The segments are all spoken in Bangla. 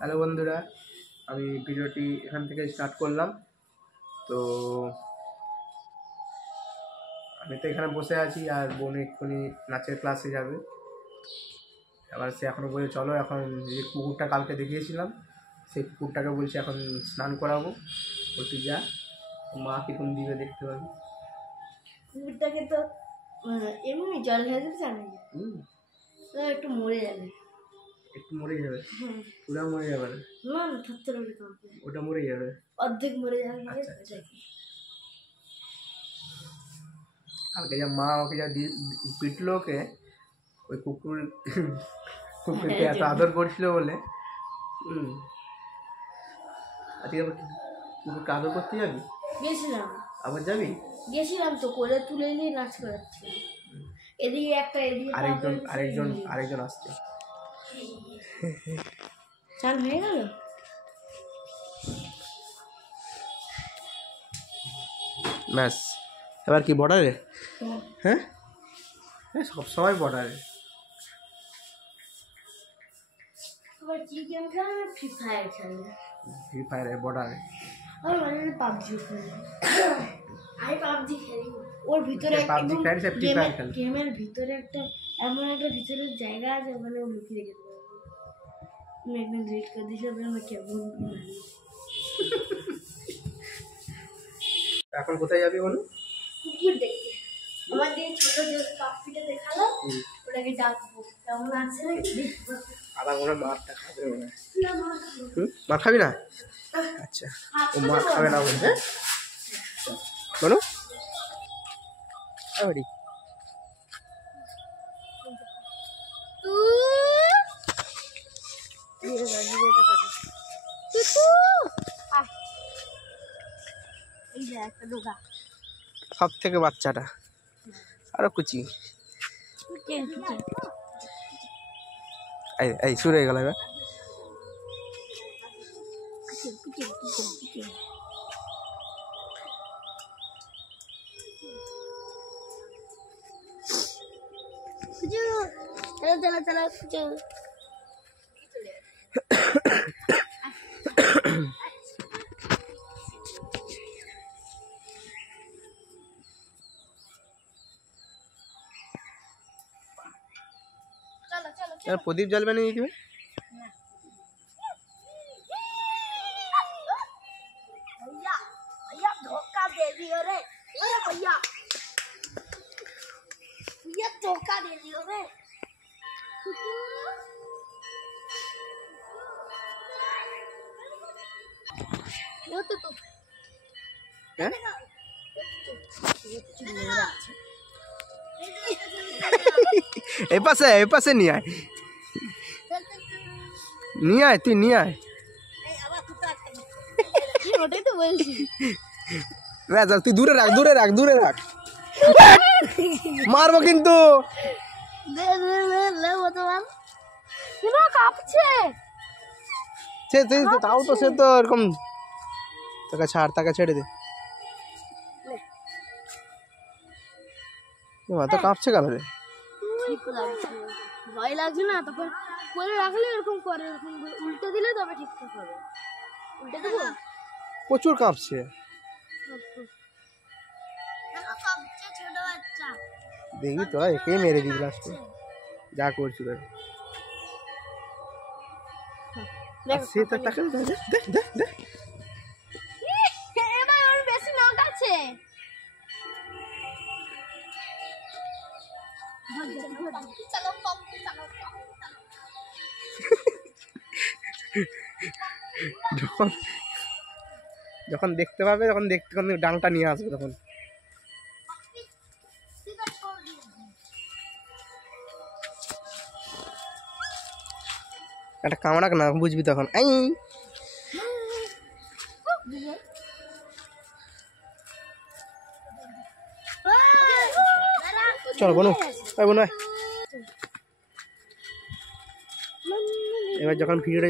হ্যালো বন্ধুরা, আমি ভিডিওটি এখান থেকে স্টার্ট করলাম। তো আমি তো এখানে বসে আছি আর বোন এক্ষুনি নাচের ক্লাসে যাবে। এবার সে এখনও বলে চলো, এখন যে কুকুরটা কালকে দেখিয়েছিলাম সেই কুকুরটাকে বলছি এখন স্নান করাবো। বলছি যা, মা কিরকম দিবে দেখতে পাবি। কুকুরটাকে তো এমনি জল ঢেলে জানি একটু মরে যাবে, একটু মরে যাবে, পুরা মরে যাবে না, না না থরথর করে কাঁপবে, ওটা মরে যাবে, অর্ধেক মরে যাবে। আচ্ছা আচ্ছা। কালকে যা মা ওকে যা পিটলো ওকে, ওই কুকুরকে এত আদর করছিল বলে। আজকে আবার কুকুরকে আদর করতে যাবি? গেছিলাম। আবার যাবি? গেছিলাম তো, কোলে তুলে নিয়ে নাচ করাচ্ছি। এদিকে একটা, এদিকে আরেকজন আসছে। চান হয়ে গেল? ব্যাস, এবার কি বর্ডারে? হ্যাঁ সবসময় বর্ডারে। কি গেম খেলে? ফ্রি ফায়ার খেলে। ফ্রি ফায়ারে বর্ডারে। আর মানে পাবজি খেলে। আমি পাবজি খেলি। ওর ভিতরে পাবজি খেলে, সে ফ্রি ফায়ার খেলে। গেমের ভিতরে একটা এমন একটা ভিতরের জায়গা আছে, ওখানে ও লুকিয়ে রেখে দেবে। আমি একদিন ডিলিট করে দিয়েছি, আমি কেমন এখন কোথায় যাবি বলো? কুকুর দেখতে। আমার দিকে ছোট যে কাপড়টা দেখালো, ওটাকে ডাকবো। কেমন আছে আবার ওরা মারটা খাবে মনে হয়। মার খাবি না? আচ্ছা, ও মার খাবে না বলছে। বলো আবারই সব থেকে বাচ্চাটা আরো কুচি। এই শুরু হয়ে গেল এবার। প্রদীপ জ্বালবে না দিবে? धोखा दे दियो रे भैया, ये धोखा दे दियो रे। वो तो हैं? ए पासे नहीं आए, তুই নিয়ে আয়। ওটাই তো বলছি। তুই দূরে রাখ মারবো কিন্তু। কাঁপছে তাও তো সে তো এরকম। তাকে ছেড়ে দে। তো কাঁপছে কেন রে? ভয় লাগছে না? তখন করে রাখলে এরকম করে, এরকম উল্টে দিলে তবে ঠিকঠাক হবে। উল্টে দেবো? প্রচুর কাঁপছে। দেখি তো একেই মেরে দিবি লাস্টে, যা করছি দেখ। সে তো তাকে দেখ এবার ওর বেশি নখ আছে। যখন দেখতে পাবে, তখন ডাংটা নিয়ে আসবে। তখন একটা কামড়াক না, বুঝবি তখন। চলো বোনো, এবার যখন ভিডিওটা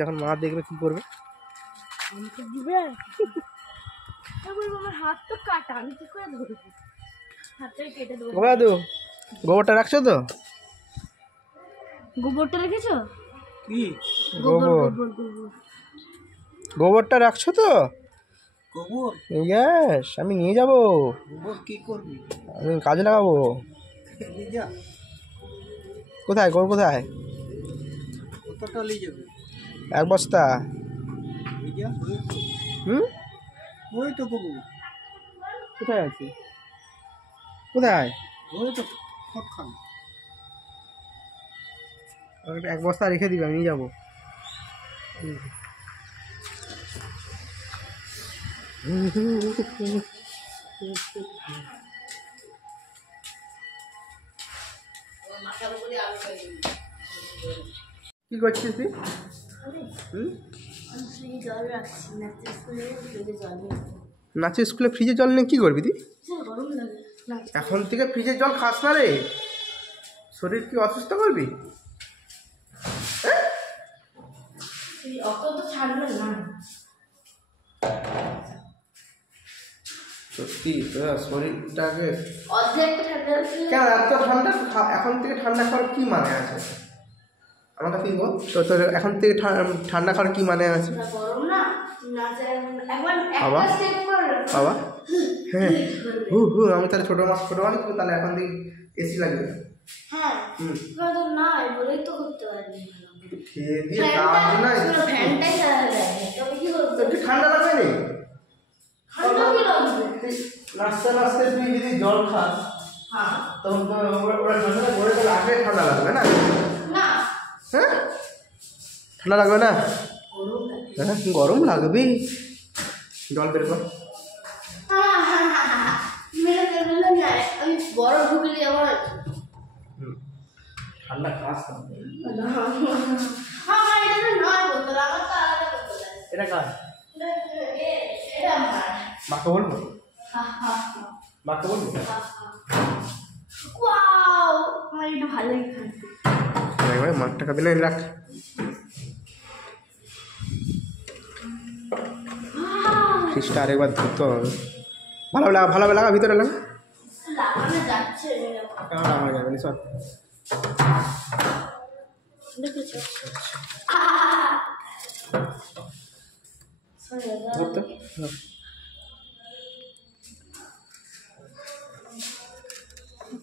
যখন মা দেখবে কি করবে? আমার হাত তো কাটা, আমি কি করে ধরবো? হাতটা কেটে দেবো। গোবরটা রাখছো তো? গোবরটা রেখেছো? কি গোবর গোবরটা রাখছো তো? গোবর গ্যাস আমি নিয়ে যাব, গোবর কি করবি? আমি কাজে লাগাবো। নিয়ে যা। কোথায় গোবর কোথায়? কতটা নিয়ে যাবি? 1 বস্তা। নিয়ে যা। হুম, ওই তো গোবর, কোথায় আছে? কোথায়? ওই তো সবখানে। 1 বস্তা রেখে দিবি, আমি নিয়ে যাবো। কি করছিস তুই? হুম, জল রাখছি না, স্কুলে জল নেই। নাচের স্কুলে ফ্রিজে জল নিয়ে কী করবি তুই? গরম লাগে না, এখন থেকে ফ্রিজের জল খাস না রে, শরীর কি অসুস্থ করবি? অত তো ঠান্ডা না। সত্যি তোর শরীরটাকে অর্ধেক ঠান্ডা কেন এত ঠান্ডা? এখন থেকে ঠান্ডা খাওয়ার কি মানে আছে? আমার কাছে বল তো, তোর এখন থেকে ঠান্ডা খাওয়ার কি মানে আছে? গরম না, একবার বাবা একটা স্টেপ করো। বাবা, হ্যাঁ, আমি তাহলে ছোটো মাছ তাহলে এখন থেকে এসি লাগবে। হ্যাঁ, হুম, তো না বলেই তো করতে পারবি। খেয়ে দিয়ে কাজ নাই, ফ্যানটাই চালাতে দেয়, তবে কি করতে? একটু ঠান্ডা লাগবে নি? ঠান্ডা কি লাগবে? নাচতে নাচতে তুই যদি জল খাস হ্যাঁ, তখন তো ওরা ঠান্ডা করে তো আগে ঠান্ডা লাগবে না? না হ্যাঁ, ঠান্ডা লাগবে না? গরম লাগে। হ্যাঁ, গরম লাগবে। জল বের কর। মেরে বললাম না, আমি বড় ঢুকলি আমার ঠান্ডা খাস না। আমার এটা তো নয় বোতল, আমার তো আলাদা বোতল আছে। এটা কার? এটা আমার। মাকে বলবো? মাকে বলবো? ওয়াও, আমার এটা ভালো লাগে খেতে। ভাই মার টাকা দিলে রাখ। ফ্রিজটা আরেকবার ধরতে হবে। ভালো লাগা, ভালো লাগা, ভিতরে লাগা। লাগানো যাচ্ছে আমার যাবে না, সব দেখেছো? ধরতো।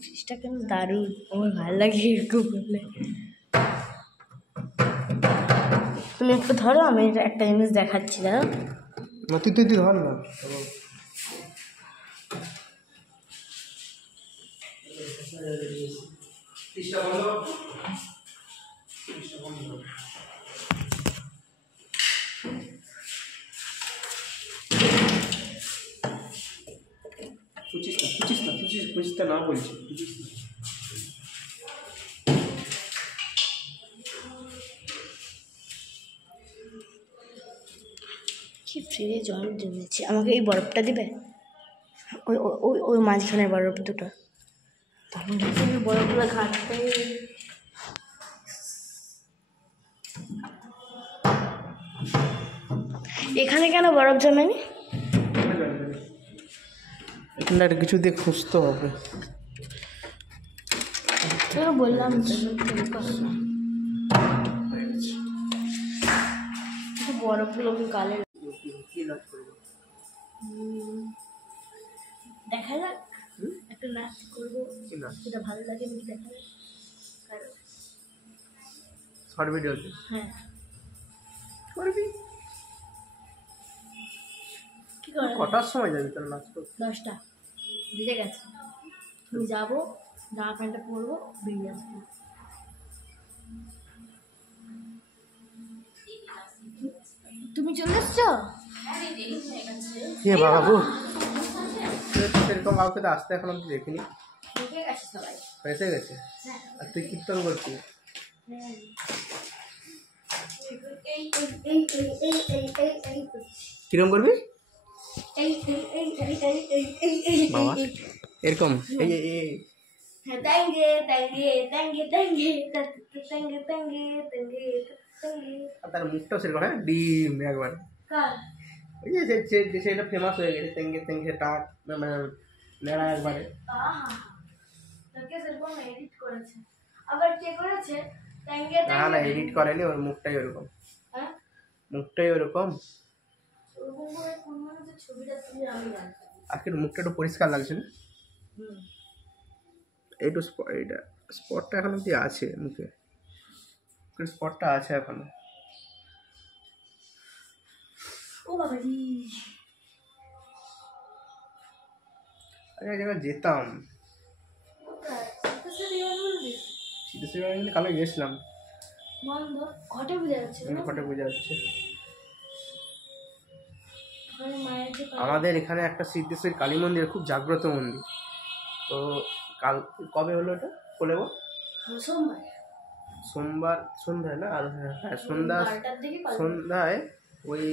ফিশটা কেন দারুণ, আমার ভালো লাগে এরকম করলে। তুমি একটু ধরো, আমি একটা জিনিস দেখাচ্ছি না। না তুই তুই ধর না। পুচিসটা না বলছি, কি ফ্রিজে জল জমেছে, আমাকে এই বরফটা দিবে? ওই ওই ওই মাঝখানের বরফ দুটো, তাহলে বরফগুলো ঘাটতে। এখানে কেন বরফ জমেনি? এখানে একটা কিছু দিয়ে খুঁজতে হবে। তোর বললাম বরফগুলো আমি গালে দেখা যাক, একটা নাচ করবো, সেটা ভালো লাগে নাকি দেখা যাক। শর্ট ভিডিওতে হ্যাঁ, করবি। কি করে? কটার সময় যাবি তাহলে নাচ করতে? 10টা বেজে গেছে, আমি যাবো, জামা প্যান্টটা পরবো, বেরিয়ে আসবো। তুমি চলে এসছো? বাবু সেরকম কাউকে তো আসতে এখন অব্দি দেখিনি। সবাই এসে গেছে। আর তুই কীর্তন করছিস? কিরম করবি বাবা? এরকম এই এই তার মুখটাও সেরকম, হ্যাঁ, ডিম একবার। ওই যে সেটা ফেমাস হয়ে গেছে, তেঙ্গে তেঙ্গে টাক, মানে নেড়া একবারে। আবার কে করেছে? না না, এডিট করেনি, ওর মুখটাই ওরকম। মুখটাই ওরকম। ওরকম করে কোন মানুষের ছবিটা তুলে আমি রাখতাম। আজকের মুখটা একটু পরিষ্কার লাগছে না? হুম। এইটু এইটা স্পটটা এখনো কি আছে মুখে, স্পটটা আছে এখনো। ও বাবা রে, আরে এক জায়গায় যেতাম, সিদ্ধেশ্বরী মন্দির কালকে গেছিলাম। বন্ধ ঘটে বুঝা যাচ্ছে না? ফটো বোঝা যাচ্ছে। ওখানে মায়ের যে আমাদের এখানে একটা সিদ্ধেশ্বরী কালী মন্দির, খুব জাগ্রত মন্দির। তো কাল কবে হলো ওটা বলে গো? সোমবার সোমবার সন্ধ্যায় না? আর হ্যাঁ সন্ধ্যা, 12টার দিকে সন্ধ্যায় ওই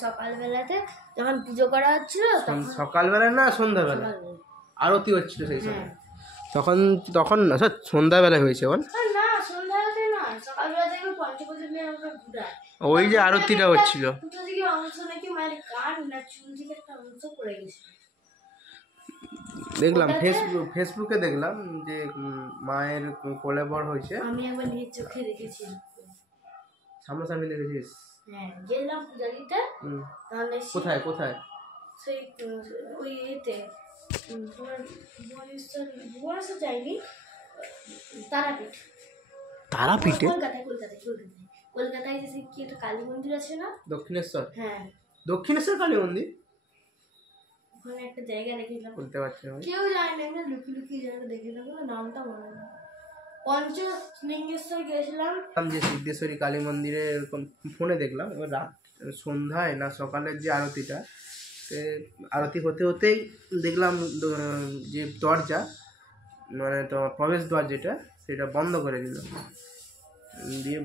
সকালবেলাতে যখন পুজো করা হচ্ছিল তখন সকালবেলায় না সন্ধ্যাবেলা সকালবেলা। আরতি হচ্ছিল সেই সময়। হ্যাঁ। তখন তখন না স্যার সন্ধ্যাবেলায় হয়েছে বল। না সন্ধ্যাবেলাতে না, সকালবেলা থেকে পঞ্চপতি নিয়ে আমরা ঘুরাই। ওই যে আরতিটা হচ্ছিল, দুটো দিকে অংশ নাকি মায়ের কান না চুল থেকে একটা অংশ পড়ে গেছে। দেখলাম ওটাতে- ফেসবুকে দেখলাম যে মায়ের কোলে বর হয়েছে। আমি একবার নিজের চোখে দেখেছি। সামনাসামনি দেখেছিস? হ্যাঁ গেলাম পূজা দিতে, হুম। তাহলে কোথায় কোথায়? সেই ওই এতে তোমার ভুবনেশ্বর যাইনি, তারাপীঠ। তারাপীঠে? কলকাতায় যে কি একটা কালী মন্দির আছে না? দক্ষিণেশ্বর? হ্যাঁ দক্ষিণেশ্বর কালী মন্দির ওখানে একটা জায়গা দেখেছিলাম, বলতে পারছি না। কেউ যায় না, আমরা লুকিয়ে লুকিয়ে জায়গা দেখেছিলাম, কোনো নামটা মনে নেই। পঞ্চলিঙ্গেশ্বর গেছিলাম। যে সিদ্ধেশ্বরী কালী মন্দিরে এরকম ফোনে দেখলাম, এবার রাত সন্ধ্যায় না সকালের যে আরতিটা, আরতি হতে হতেই দেখলাম যে দরজা, মানে তোমার প্রবেশ দ্বার যেটা, সেটা বন্ধ করে দিল। দিয়ে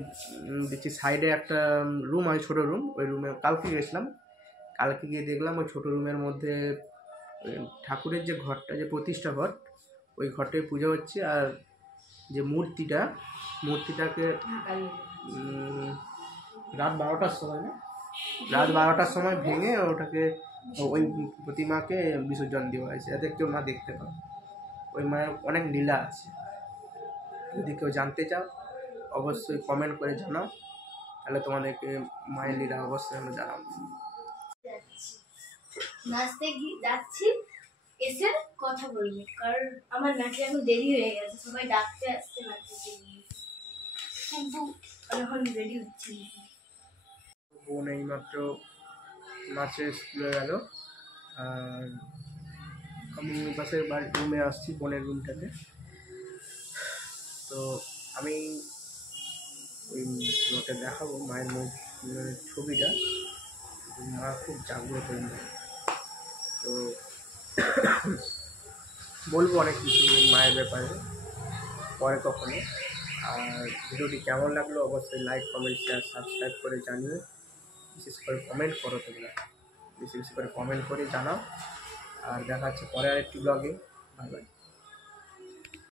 দেখছি সাইডে একটা রুম আছে, ছোটো রুম। ওই রুমে কালকে গেছিলাম, কালকে গিয়ে দেখলাম ওই ছোটো রুমের মধ্যে ঠাকুরের যে ঘরটা, যে প্রতিষ্ঠা ঘর, ওই ঘরটায় পুজো হচ্ছে। আর যে মূর্তিটাকে রাত 12টার সময় না, রাত 12টার সময় ভেঙে ওটাকে ওই প্রতিমাকে বিসর্জন দেওয়া হয়েছে, যাতে কেউ না দেখতে পায়। ওই মায়ের অনেক লীলা আছে, যদি কেউ জানতে চাও অবশ্যই কমেন্ট করে জানাও, তাহলে তোমাদেরকে মায়ের লীলা অবশ্যই আমরা জানাবো। নাচতে যাচ্ছি, এসে কথা বলবো, কারণ আমার নাচে এখন দেরি হয়ে গেছে, সবাই ডাকতে আসছে নাচতে গিয়ে, কিন্তু আমি এখন রেডি হচ্ছি। বোন এইমাত্র নাচে স্কুলে গেল, আর আমি পাশে বাড়ির রুমে আসছি, বোনের রুমটাতে। তো আমি ওই তোমাকে দেখাবো মায়ের মুখ ছবিটা। মা খুব জাগ্রত মা, তো বলবো অনেক কিছু মায়ের ব্যাপারে পরে কখনো। আর ভিডিওটি কেমন লাগলো অবশ্যই লাইক কমেন্ট শেয়ার সাবস্ক্রাইব করে জানিও, বিশেষ করে কমেন্ট করো, তোমরা বেশি বেশি করে কমেন্ট করে জানাও। আর দেখা হচ্ছে পরে আরেকটি ব্লগে। Bye bye.